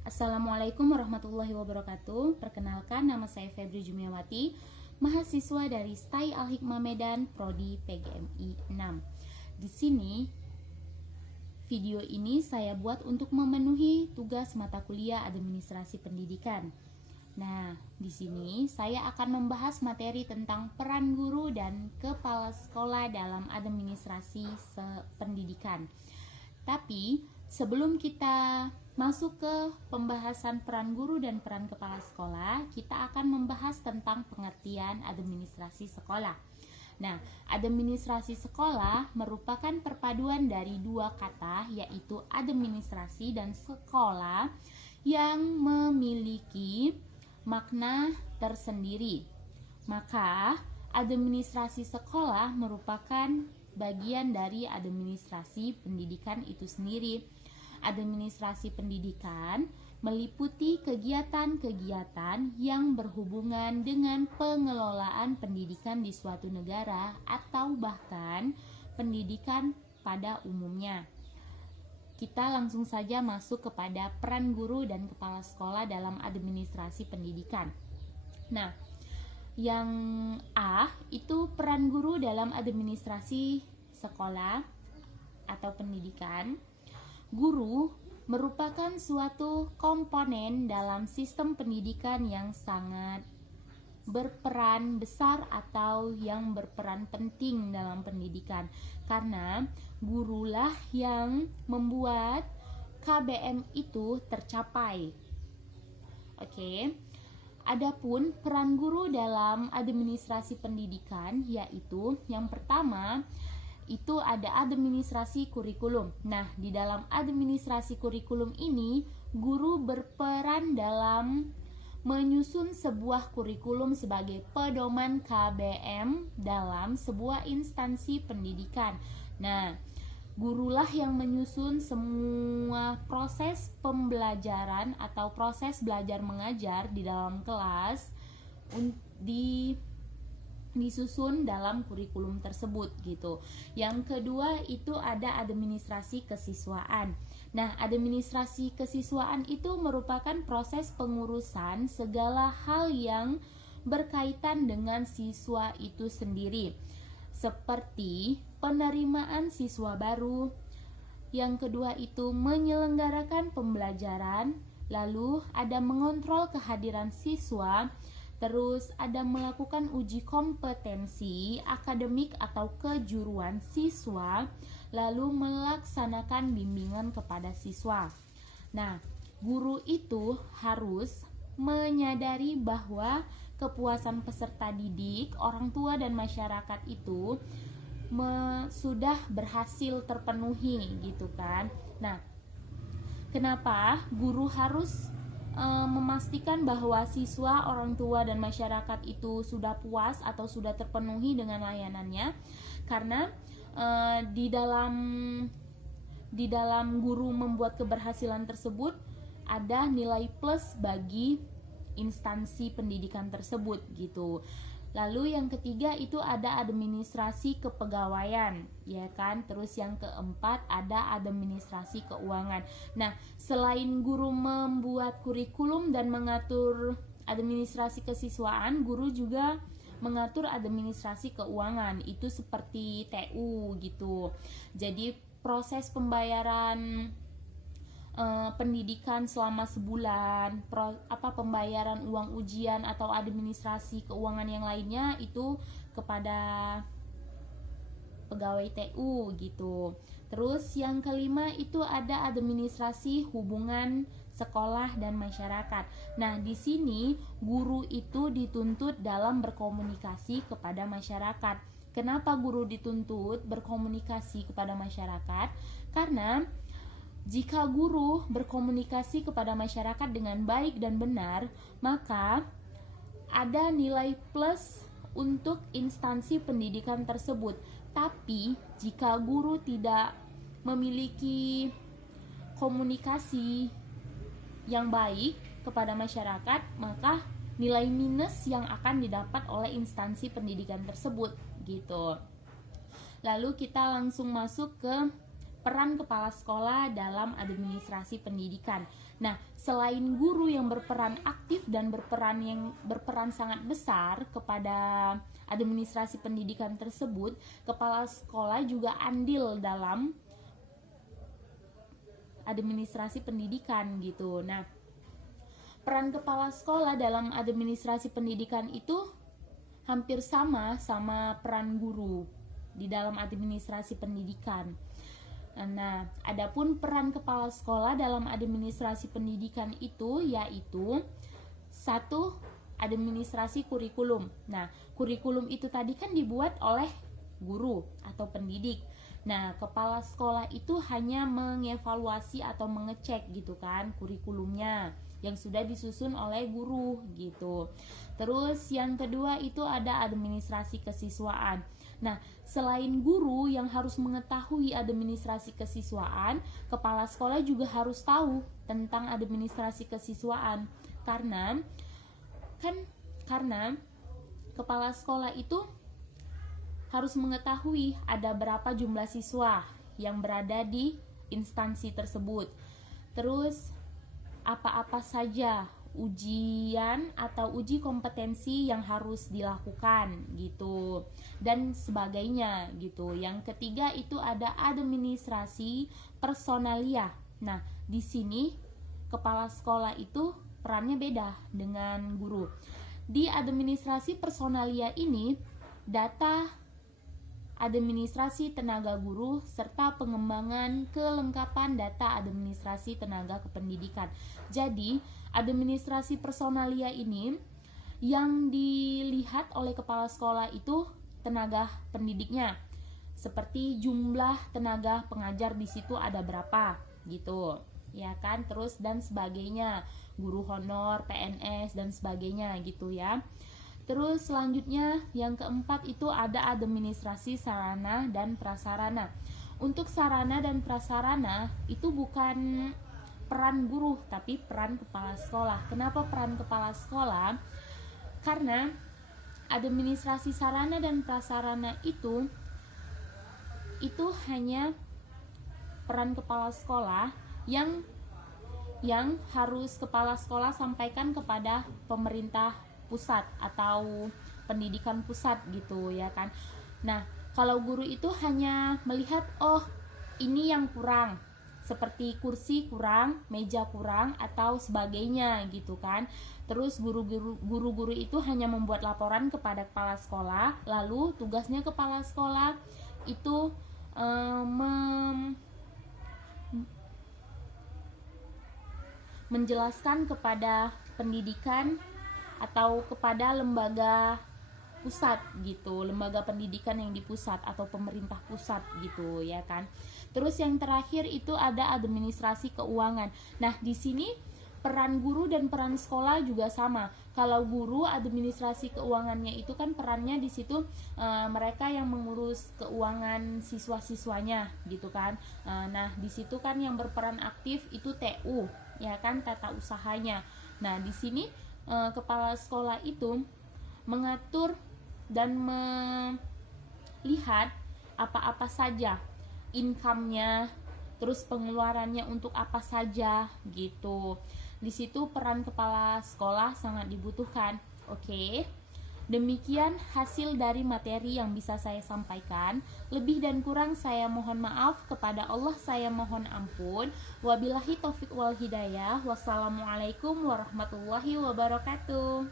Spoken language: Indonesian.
Assalamualaikum warahmatullahi wabarakatuh. Perkenalkan, nama saya Febri Jumiawati, mahasiswa dari STAI Al-Hikmah Medan, Prodi PGMI 6. Di sini, video ini saya buat untuk memenuhi tugas mata kuliah administrasi pendidikan. Nah, di sini saya akan membahas materi tentang peran guru dan kepala sekolah dalam administrasi pendidikan. Tapi sebelum kita masuk ke pembahasan peran guru dan peran kepala sekolah, kita akan membahas tentang pengertian administrasi sekolah. Nah, administrasi sekolah merupakan perpaduan dari dua kata, yaitu administrasi dan sekolah, yang memiliki makna tersendiri. Maka, administrasi sekolah merupakan bagian dari administrasi pendidikan itu sendiri. Administrasi pendidikan meliputi kegiatan-kegiatan yang berhubungan dengan pengelolaan pendidikan di suatu negara atau bahkan pendidikan pada umumnya. Kita langsung saja masuk kepada peran guru dan kepala sekolah dalam administrasi pendidikan. Nah, yang A itu peran guru dalam administrasi sekolah atau pendidikan. Guru merupakan suatu komponen dalam sistem pendidikan yang sangat berperan besar atau yang berperan penting dalam pendidikan, karena gurulah yang membuat KBM itu tercapai. Oke. Adapun peran guru dalam administrasi pendidikan, yaitu yang pertama itu ada administrasi kurikulum. Nah, di dalam administrasi kurikulum ini, guru berperan dalam menyusun sebuah kurikulum sebagai pedoman KBM dalam sebuah instansi pendidikan. Nah, gurulah yang menyusun semua proses pembelajaran atau proses belajar mengajar di dalam kelas disusun dalam kurikulum tersebut gitu. Yang kedua itu ada administrasi kesiswaan. Nah, administrasi kesiswaan itu merupakan proses pengurusan segala hal yang berkaitan dengan siswa itu sendiri, seperti penerimaan siswa baru. Yang kedua itu menyelenggarakan pembelajaran, lalu ada mengontrol kehadiran siswa, terus ada melakukan uji kompetensi akademik atau kejuruan siswa, lalu melaksanakan bimbingan kepada siswa. Nah, guru itu harus menyadari bahwa kepuasan peserta didik, orang tua dan masyarakat itu sudah berhasil terpenuhi gitu kan. Nah, kenapa guru harus memastikan bahwa siswa, orang tua, dan masyarakat itu sudah puas atau sudah terpenuhi dengan layanannya? Karena di dalam guru membuat keberhasilan tersebut ada nilai plus bagi instansi pendidikan tersebut gitu. Lalu yang ketiga itu ada administrasi kepegawaian, ya kan? Terus yang keempat ada administrasi keuangan. Nah, selain guru membuat kurikulum dan mengatur administrasi kesiswaan, guru juga mengatur administrasi keuangan. Itu seperti TU gitu. Jadi proses pembayaran pendidikan selama sebulan, pembayaran uang ujian atau administrasi keuangan yang lainnya itu kepada pegawai TU gitu. Terus yang kelima itu ada administrasi hubungan sekolah dan masyarakat. Nah, di sini guru itu dituntut dalam berkomunikasi kepada masyarakat. Kenapa guru dituntut berkomunikasi kepada masyarakat? Karena jika guru berkomunikasi kepada masyarakat dengan baik dan benar, maka ada nilai plus untuk instansi pendidikan tersebut. Tapi jika guru tidak memiliki komunikasi yang baik kepada masyarakat, maka nilai minus yang akan didapat oleh instansi pendidikan tersebut gitu. Lalu kita langsung masuk ke peran kepala sekolah dalam administrasi pendidikan. Nah, selain guru yang berperan aktif dan berperan sangat besar kepada administrasi pendidikan tersebut, kepala sekolah juga andil dalam administrasi pendidikan gitu. Nah, peran kepala sekolah dalam administrasi pendidikan itu hampir sama peran guru di dalam administrasi pendidikan. Nah, adapun peran kepala sekolah dalam administrasi pendidikan itu yaitu satu, administrasi kurikulum. Nah, kurikulum itu tadi kan dibuat oleh guru atau pendidik. Nah, kepala sekolah itu hanya mengevaluasi atau mengecek gitu kan kurikulumnya yang sudah disusun oleh guru gitu. Terus yang kedua itu ada administrasi kesiswaan. Nah, selain guru yang harus mengetahui administrasi kesiswaan, kepala sekolah juga harus tahu tentang administrasi kesiswaan. Karena kepala sekolah itu harus mengetahui ada berapa jumlah siswa yang berada di instansi tersebut. Terus apa-apa saja ujian atau uji kompetensi yang harus dilakukan gitu dan sebagainya gitu. Yang ketiga itu ada administrasi personalia. Nah, di sini kepala sekolah itu perannya beda dengan guru. Di administrasi personalia ini data administrasi tenaga guru, serta pengembangan kelengkapan data administrasi tenaga kependidikan. Jadi, administrasi personalia ini yang dilihat oleh kepala sekolah itu tenaga pendidiknya. Seperti jumlah tenaga pengajar di situ ada berapa gitu. Ya kan? Terus dan sebagainya. Guru honor, PNS dan sebagainya gitu ya. Terus selanjutnya yang keempat itu ada administrasi sarana dan prasarana. Untuk sarana dan prasarana itu bukan peran guru tapi peran kepala sekolah. Kenapa peran kepala sekolah? Karena administrasi sarana dan prasarana itu hanya peran kepala sekolah yang harus kepala sekolah sampaikan kepada pemerintah pusat atau pendidikan pusat gitu ya kan. Nah, kalau guru itu hanya melihat oh ini yang kurang, seperti kursi kurang, meja kurang atau sebagainya gitu kan. Terus guru-guru itu hanya membuat laporan kepada kepala sekolah, lalu tugasnya kepala sekolah itu menjelaskan kepada pendidikan atau kepada lembaga pusat gitu, lembaga pendidikan yang di pusat atau pemerintah pusat gitu ya kan. Terus yang terakhir itu ada administrasi keuangan. Nah, di sini peran guru dan peran sekolah juga sama. Kalau guru administrasi keuangannya itu kan perannya di situ mereka yang mengurus keuangan siswa-siswanya gitu kan. Nah, di situ kan yang berperan aktif itu TU ya kan, tata usahanya. Nah, di sini kepala sekolah itu mengatur dan melihat apa-apa saja income-nya, terus pengeluarannya untuk apa saja gitu. Di situ peran kepala sekolah sangat dibutuhkan. Oke. Demikian hasil dari materi yang bisa saya sampaikan. Lebih dan kurang saya mohon maaf, kepada Allah saya mohon ampun. Wabillahi taufik wal hidayah. Wassalamualaikum warahmatullahi wabarakatuh.